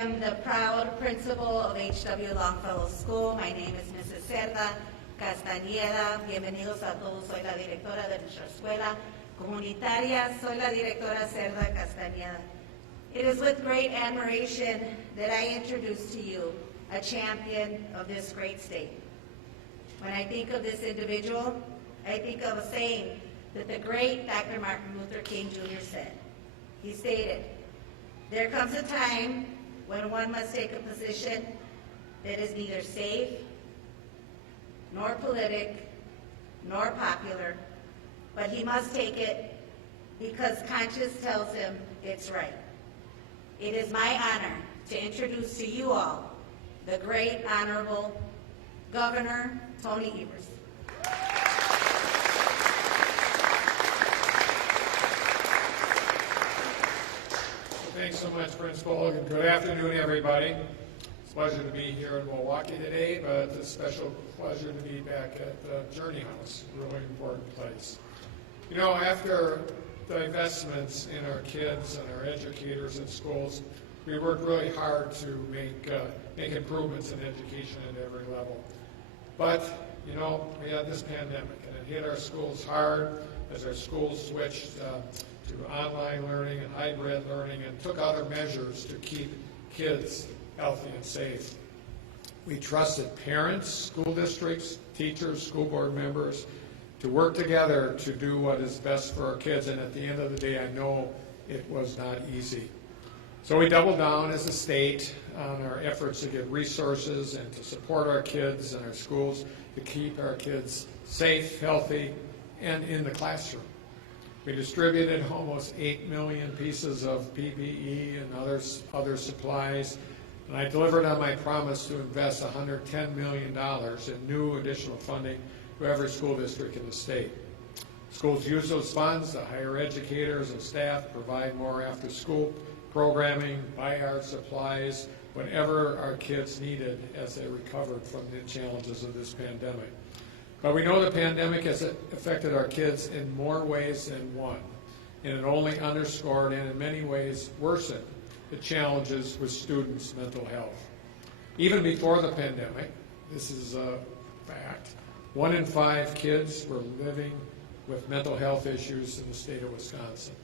I'm the proud principal of H.W. Longfellow School. My name is Mrs. Cerda Castañeda. Bienvenidos a todos. Soy la directora de nuestra escuela comunitaria. Soy la directora Cerda Castañeda. It is with great admiration that I introduce to you a champion of this great state. When I think of this individual, I think of a saying that the great Dr. Martin Luther King Jr. said. He stated, "There comes a time when one must take a position that is neither safe, nor politic, nor popular, but he must take it because conscience tells him it's right." It is my honor to introduce to you all the great Honorable Governor Tony Evers. Thanks so much, Principal, and good afternoon, everybody. It's a pleasure to be here in Milwaukee today, but it's a special pleasure to be back at the Journey House, a really important place. You know, after the investments in our kids and our educators in schools, we worked really hard to make improvements in education at every level. But, you know, we had this pandemic, and it hit our schools hard as our schools switched to online learning and hybrid learning and took other measures to keep kids healthy and safe. We trusted parents, school districts, teachers, school board members to work together to do what is best for our kids, and at the end of the day, I know it was not easy. So we doubled down as a state on our efforts to get resources and to support our kids and our schools to keep our kids safe, healthy, and in the classroom. We distributed almost 8 million pieces of PPE and other supplies, and I delivered on my promise to invest $110 million in new additional funding to every school district in the state. Schools use those funds to hire educators and staff, provide more after-school programming, buy art supplies, whatever our kids needed as they recovered from the challenges of this pandemic. But we know the pandemic has affected our kids in more ways than one, and it only underscored and in many ways worsened the challenges with students' mental health. Even before the pandemic, this is a fact, 1 in 5 kids were living with mental health issues in the state of Wisconsin.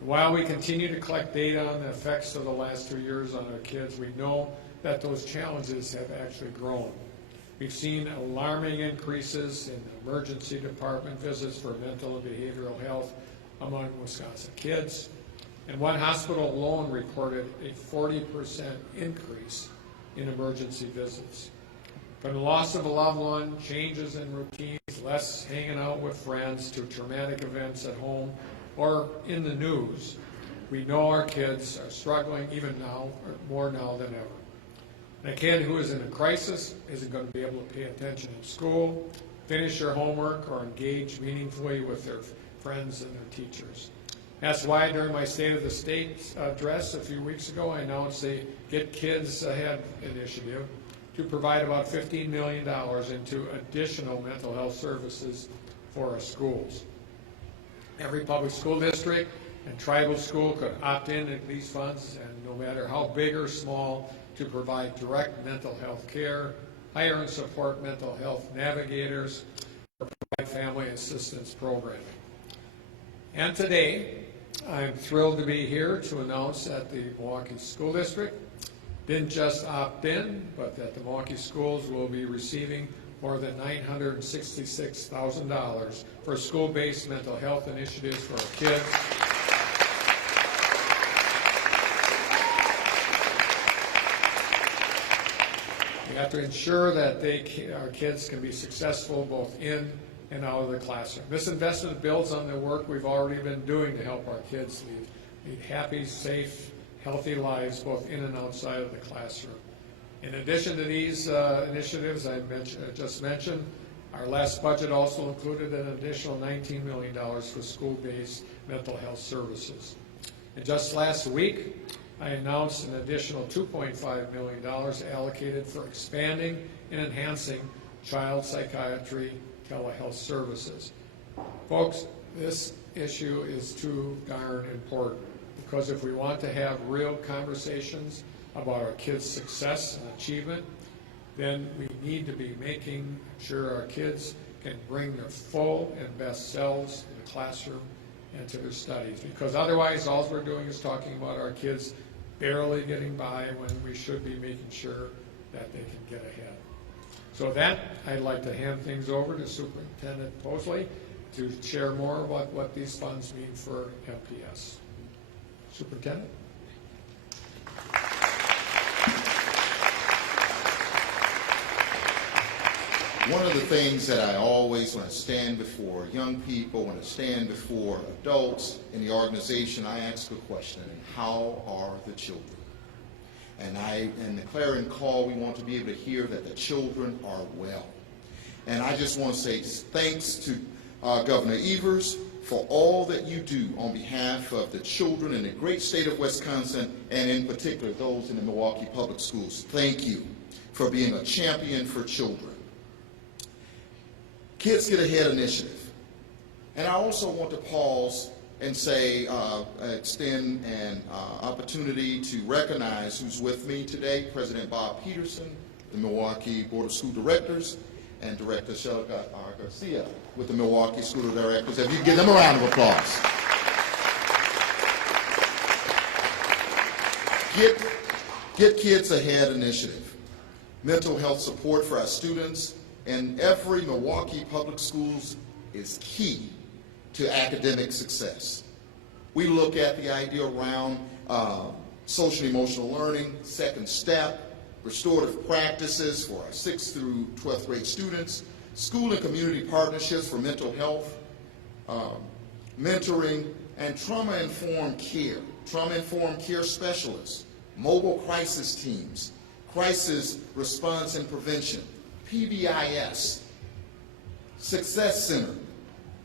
While we continue to collect data on the effects of the last 2 years on our kids, we know that those challenges have actually grown. We've seen alarming increases in emergency department visits for mental and behavioral health among Wisconsin kids. And one hospital alone reported a 40% increase in emergency visits. From the loss of a loved one, changes in routines, less hanging out with friends, to traumatic events at home or in the news, we know our kids are struggling even now, or more now than ever. And a kid who is in a crisis isn't going to be able to pay attention in school, finish their homework, or engage meaningfully with their friends and their teachers. That's why during my State of the State address a few weeks ago, I announced the Get Kids Ahead initiative to provide about $15 million into additional mental health services for our schools. Every public school district and tribal school could opt in to these funds, and no matter how big or small, to provide direct mental health care, hire and support mental health navigators, or provide family assistance programming. And today, I'm thrilled to be here to announce that the Milwaukee School District didn't just opt in, but that the Milwaukee schools will be receiving more than $966,000 for school-based mental health initiatives for our kids. We have to ensure that our kids can be successful both in and out of the classroom. This investment builds on the work we've already been doing to help our kids lead happy, safe, healthy lives both in and outside of the classroom. In addition to these initiatives I just mentioned, our last budget also included an additional $19 million for school-based mental health services. And just last week, I announced an additional $2.5 million allocated for expanding and enhancing child psychiatry telehealth services. Folks, this issue is too darn important, because if we want to have real conversations about our kids' success and achievement, then we need to be making sure our kids can bring their full and best selves to the classroom and to their studies. Because otherwise, all we're doing is talking about our kids barely getting by when we should be making sure that they can get ahead. So with that, I'd like to hand things over to Superintendent Mosley to share more about what these funds mean for MPS. Superintendent? One of the things that I always, when I stand before young people, when I stand before adults in the organization, I ask a question: how are the children? And in the clarion call, we want to be able to hear that the children are well. And I just want to say thanks to Governor Evers for all that you do on behalf of the children in the great state of Wisconsin, and in particular those in the Milwaukee Public Schools. Thank you for being a champion for children. Kids Get Ahead initiative. And I also want to pause and say, extend an opportunity to recognize who's with me today: President Bob Peterson, the Milwaukee Board of School Directors, and Director Shelga Garcia with the Milwaukee School Directors. If you give them a round of applause. Get Kids Ahead initiative. Mental health support for our students in every Milwaukee public schools is key to academic success. We look at the idea around social emotional learning, second step, restorative practices for our 6th through 12th grade students, school and community partnerships for mental health, mentoring, and trauma-informed care specialists, mobile crisis teams, crisis response and prevention, PBIS, Success Center.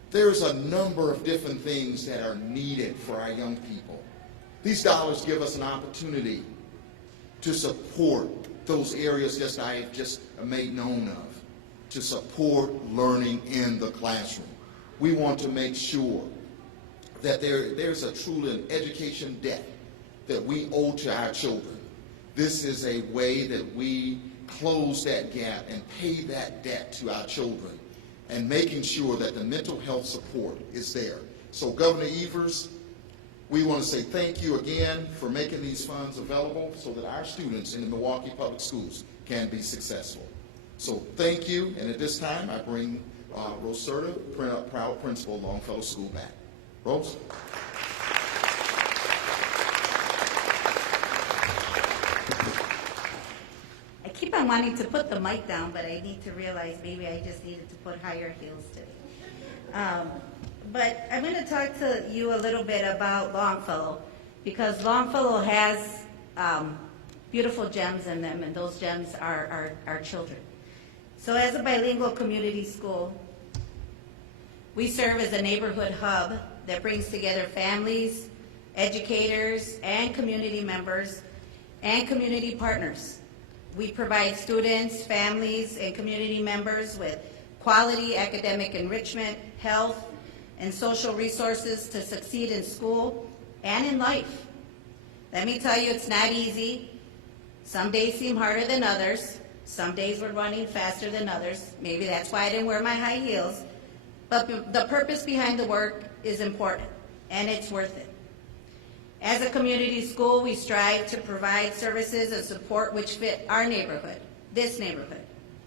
There's a number of different things that are needed for our young people. These dollars give us an opportunity to support those areas that I have just made known of, to support learning in the classroom. We want to make sure that there's a truly an education debt that we owe to our children. This is a way that we close that gap and pay that debt to our children, and making sure that the mental health support is there. So Governor Evers, we want to say thank you again for making these funds available so that our students in the Milwaukee Public Schools can be successful. So thank you, and at this time I bring Rose Serta, proud principal of Longfellow School, back. Rose? I keep on wanting to put the mic down, but I need to realize maybe I just needed to put higher heels today. But I'm going to talk to you a little bit about Longfellow, because Longfellow has beautiful gems in them, and those gems are our children. So as a bilingual community school, we serve as a neighborhood hub that brings together families, educators, and community members, and community partners. We provide students, families, and community members with quality academic enrichment, health, and social resources to succeed in school and in life. Let me tell you, it's not easy. Some days seem harder than others. Some days we're running faster than others. Maybe that's why I didn't wear my high heels. But the purpose behind the work is important, and it's worth it. As a community school, we strive to provide services and support which fit our neighborhood, this neighborhood,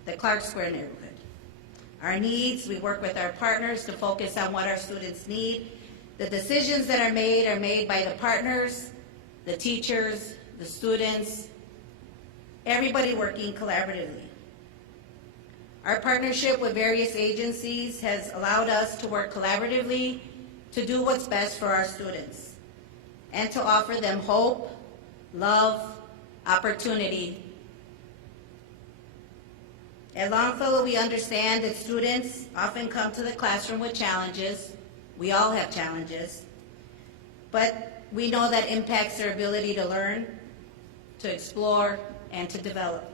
the Clark Square neighborhood. Our needs, we work with our partners to focus on what our students need. The decisions that are made by the partners, the teachers, the students, everybody working collaboratively. Our partnership with various agencies has allowed us to work collaboratively to do what's best for our students and to offer them hope, love, opportunity. At Longfellow, we understand that students often come to the classroom with challenges. We all have challenges, but we know that impacts their ability to learn, to explore, and to develop.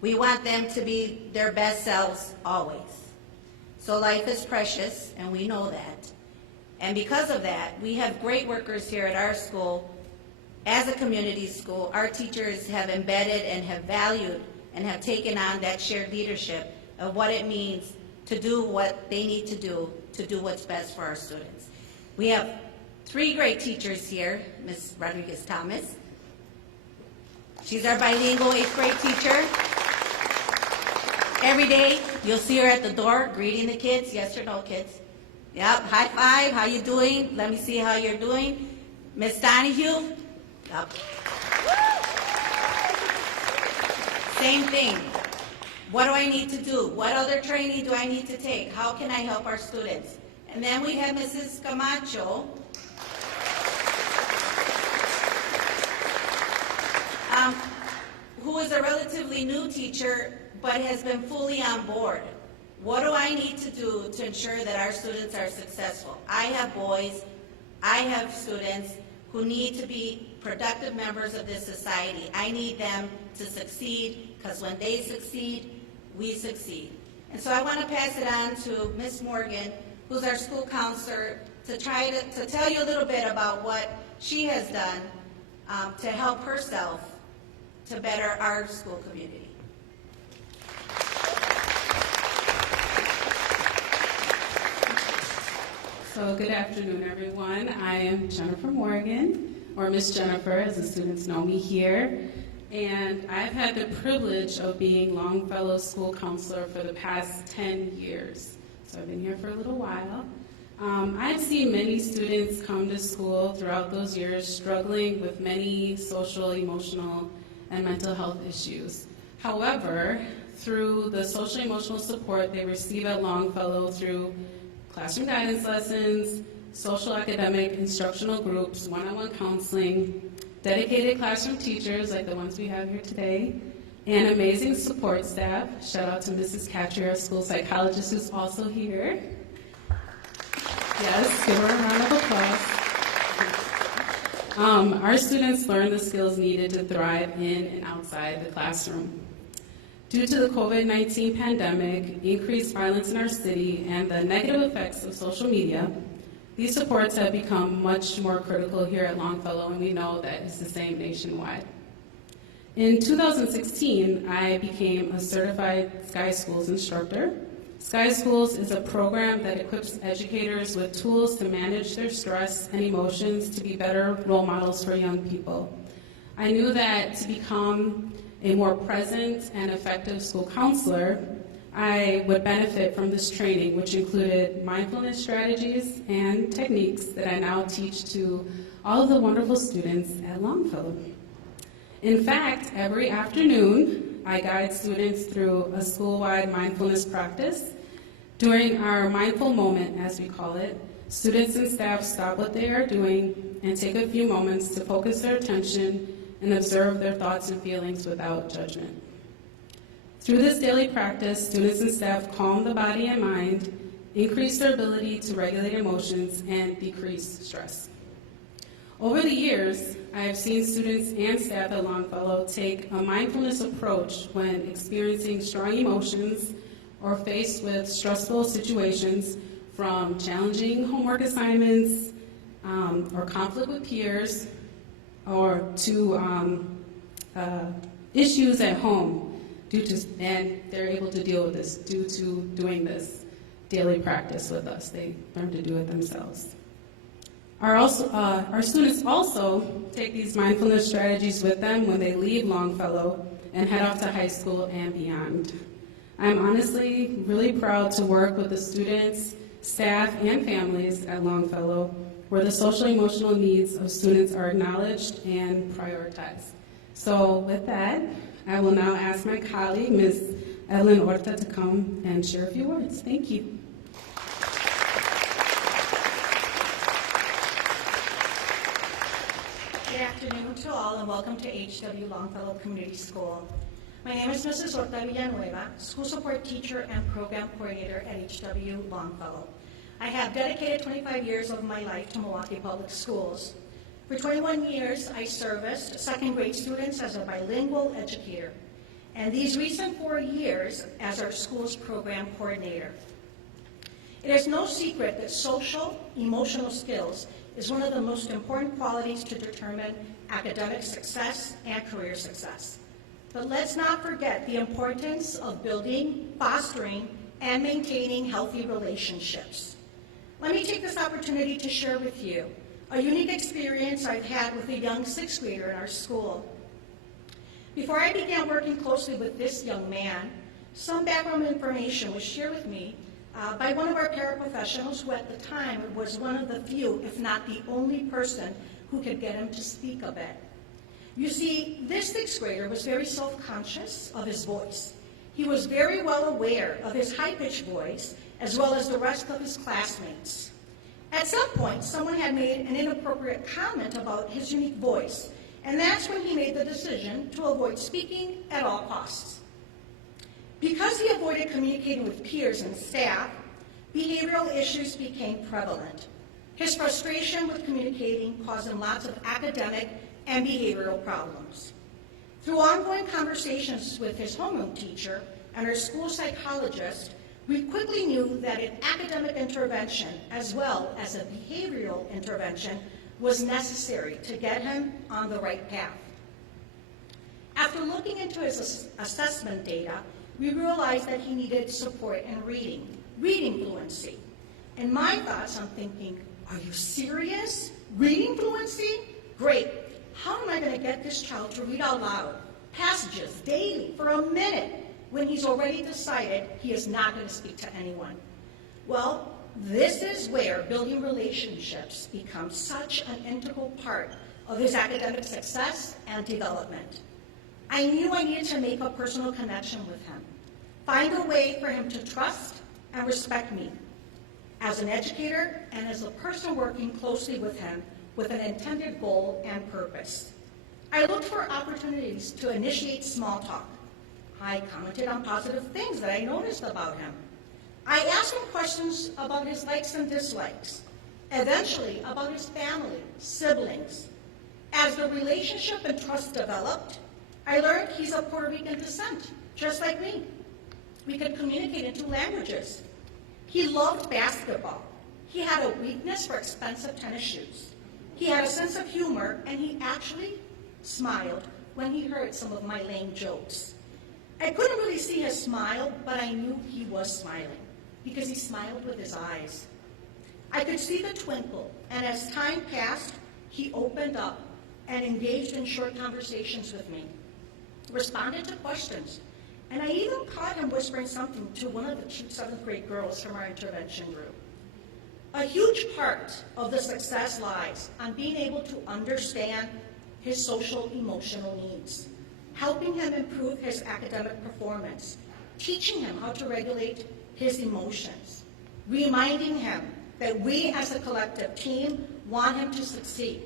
We want them to be their best selves always. So life is precious, and we know that. And because of that, we have great workers here at our school As a community school, our teachers have embedded and have valued and have taken on that shared leadership of what it means to do what they need to do what's best for our students. We have 3 great teachers here. Ms. Rodriguez-Thomas. She's our bilingual 8th grade teacher. Every day, you'll see her at the door greeting the kids. Yes or no, kids? Yep, high five, how you doing? Let me see how you're doing. Ms. Donahue? Yep. Same thing. What do I need to do? What other training do I need to take? How can I help our students? And then we have Mrs. Camacho. Who is a relatively new teacher, but has been fully on board. What do I need to do to ensure that our students are successful? I have boys, I have students who need to be productive members of this society. I need them to succeed, because when they succeed, we succeed. And so I want to pass it on to Ms. Morgan, who's our school counselor, to try to tell you a little bit about what she has done to help herself to better our school community. So good afternoon, everyone. I am Jennifer Morgan, or Miss Jennifer, as the students know me here. And I've had the privilege of being Longfellow School Counselor for the past 10 years. So I've been here for a little while. I've seen many students come to school throughout those years struggling with many social, emotional, and mental health issues. However, through the social emotional support they receive at Longfellow through classroom guidance lessons, social academic instructional groups, one-on-one counseling, dedicated classroom teachers like the ones we have here today, and amazing support staff. Shout out to Mrs. Catcher, our school psychologist, who's also here. Yes, give her a round of applause. Our students learn the skills needed to thrive in and outside the classroom. Due to the COVID-19 pandemic, increased violence in our city, and the negative effects of social media, these supports have become much more critical here at Longfellow, and we know that it's the same nationwide. In 2016, I became a certified Sky Schools instructor. Sky Schools is a program that equips educators with tools to manage their stress and emotions to be better role models for young people. I knew that to become a more present and effective school counselor, I would benefit from this training, which included mindfulness strategies and techniques that I now teach to all of the wonderful students at Longfellow. In fact, every afternoon, I guide students through a school-wide mindfulness practice. During our mindful moment, as we call it, students and staff stop what they are doing and take a few moments to focus their attention and observe their thoughts and feelings without judgment. Through this daily practice, students and staff calm the body and mind, increase their ability to regulate emotions, and decrease stress. Over the years, I have seen students and staff at Longfellow take a mindfulness approach when experiencing strong emotions or faced with stressful situations, from challenging homework assignments or conflict with peers, or to issues at home, and they're able to deal with this due to doing this daily practice with us. They learn to do it themselves. Our students also take these mindfulness strategies with them when they leave Longfellow and head off to high school and beyond. I'm honestly really proud to work with the students, staff, and families at Longfellow, where the social emotional needs of students are acknowledged and prioritized. So with that, I will now ask my colleague, Ms. Ellen Orta, to come and share a few words. Thank you. Good afternoon to all, and welcome to HW Longfellow Community School. My name is Mrs. Orta Villanueva, School Support Teacher and Program Coordinator at HW Longfellow. I have dedicated 25 years of my life to Milwaukee Public Schools. For 21 years, I serviced second grade students as a bilingual educator, and these recent 4 years as our school's program coordinator. It is no secret that social, emotional skills is one of the most important qualities to determine academic success and career success. But let's not forget the importance of building, fostering, and maintaining healthy relationships. Let me take this opportunity to share with you a unique experience I've had with a young sixth grader in our school. Before I began working closely with this young man, some background information was shared with me by one of our paraprofessionals who at the time was one of the few, if not the only person who could get him to speak a bit. You see, this sixth grader was very self-conscious of his voice. He was very well aware of his high-pitched voice as well as the rest of his classmates. At some point, someone had made an inappropriate comment about his unique voice, and that's when he made the decision to avoid speaking at all costs. Because he avoided communicating with peers and staff, behavioral issues became prevalent. His frustration with communicating caused him lots of academic and behavioral problems. Through ongoing conversations with his homeroom teacher and our school psychologist, we quickly knew that an academic intervention as well as a behavioral intervention was necessary to get him on the right path. After looking into his assessment data, we realized that he needed support in reading fluency. And my thoughts, I'm thinking, are you serious? Reading fluency? Great. How am I going to get this child to read out loud, passages daily for a minute, when he's already decided he is not going to speak to anyone? Well, this is where building relationships becomes such an integral part of his academic success and development. I knew I needed to make a personal connection with him, find a way for him to trust and respect me as an educator and as a person working closely with him with an intended goal and purpose. I looked for opportunities to initiate small talk. I commented on positive things that I noticed about him. I asked him questions about his likes and dislikes, eventually about his family, siblings. As the relationship and trust developed, I learned he's of Puerto Rican descent, just like me. We could communicate in 2 languages. He loved basketball. He had a weakness for expensive tennis shoes. He had a sense of humor, and he actually smiled when he heard some of my lame jokes. I couldn't really see his smile, but I knew he was smiling because he smiled with his eyes. I could see the twinkle, and as time passed, he opened up and engaged in short conversations with me, responded to questions, and I even caught him whispering something to one of the cute 7th grade girls from our intervention group. A huge part of the success lies on being able to understand his social emotional needs, helping him improve his academic performance, teaching him how to regulate his emotions, reminding him that we as a collective team want him to succeed,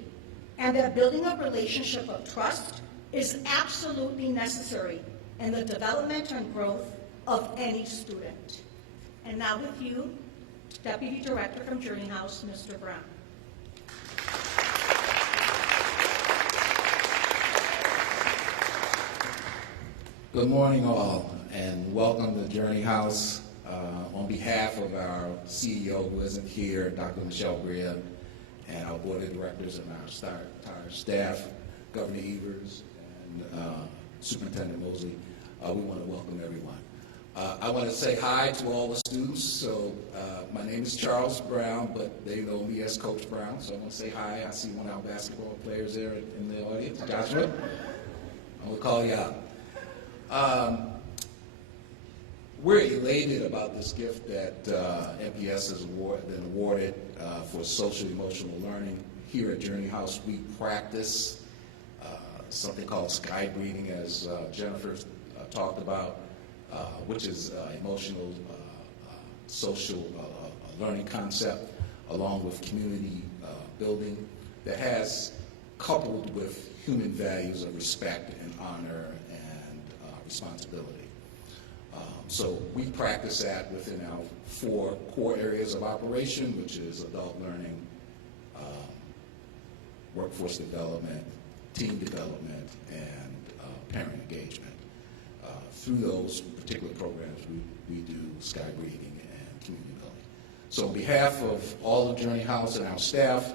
and that building a relationship of trust is absolutely necessary in the development and growth of any student. And now with you, Deputy Director from Journey House, Mr. Brown. Good morning all, and welcome to Journey House. On behalf of our CEO who isn't here, Dr. Michelle Bria, and our board of directors and our staff, Governor Evers and Superintendent Mosley, we want to welcome everyone. I want to say hi to all the students. So my name is Charles Brown, but they know me as Coach Brown, so I want to say hi. I see one of our basketball players there in the audience, Joshua. I will call you out. We're elated about this gift that MPS has been awarded for social emotional learning. Here at Journey House, we practice something called sky breathing, as Jennifer talked about, which is emotional social learning concept, along with community building that has coupled with human values of respect and honor and responsibility. So we practice that within our 4 core areas of operation, which is adult learning, workforce development, team development, and parent engagement. Through those particular programs, we do sky breathing and community building. So on behalf of all of Journey House and our staff,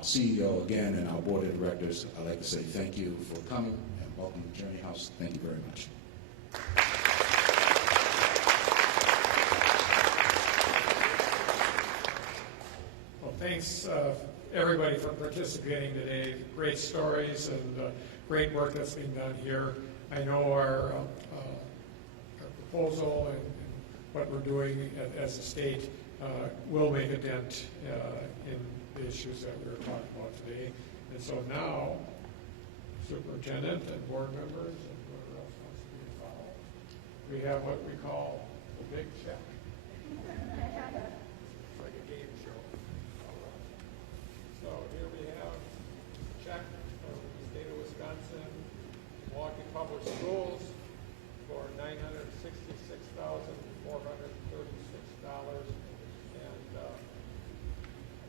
CEO again and our board of directors, I'd like to say thank you for coming and welcome to Journey House. Thank you very much. Well, thanks everybody for participating today. Great stories and great work that's being done here. I know our proposal and what we're doing as a state will make a dent in the issues that we were talking about today. And so now, superintendent and board members and whoever else wants to be involved, we have what we call the big check. It's like a game show. So here we have a check from the state of Wisconsin, Milwaukee Public Schools for $966,436.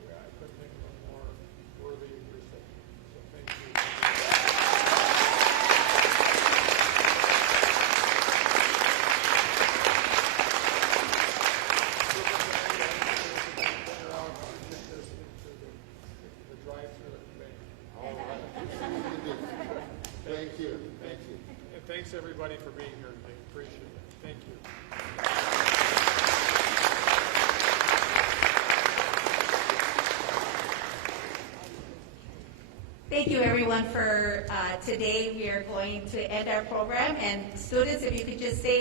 And I couldn't think of a more worthy recipient. So thank you. Thank you. Thank you. And thanks everybody for being here today. Appreciate it. Thank you. Thank you, everyone, for today. We are going to end our program. And students, if you could just stay